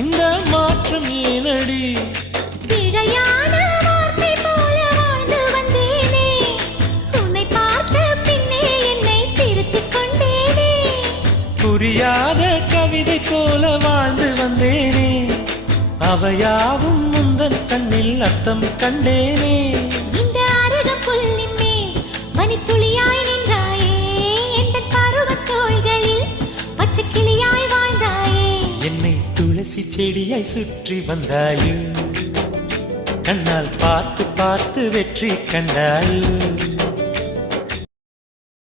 இந்த மாற்றம் ஏனடி? பிழையான வார்த்தை போல வாழ்ந்து வந்தேனே, உன்னை பார்த்த பின்னே என்னை திருத்திக் கொண்டேனே. புரியாத கவிதை போல வாழ்ந்து வந்தேனே, அவையாவும் முந்தன் கண்ணில் அர்த்தம் கண்டேனே. இந்த அருகம் புல்லின் மேல் மணித்துளியாய் நின்றாயே, எந்த பருவத் தோள்களில் பச்சை கிளியாய் வாழ்ந்தாயே. என்னை துளசி செடியாய் சுற்றி வந்தாயோ, கண்ணால் பார்த்து பார்த்து வெற்றி கண்டாயோ.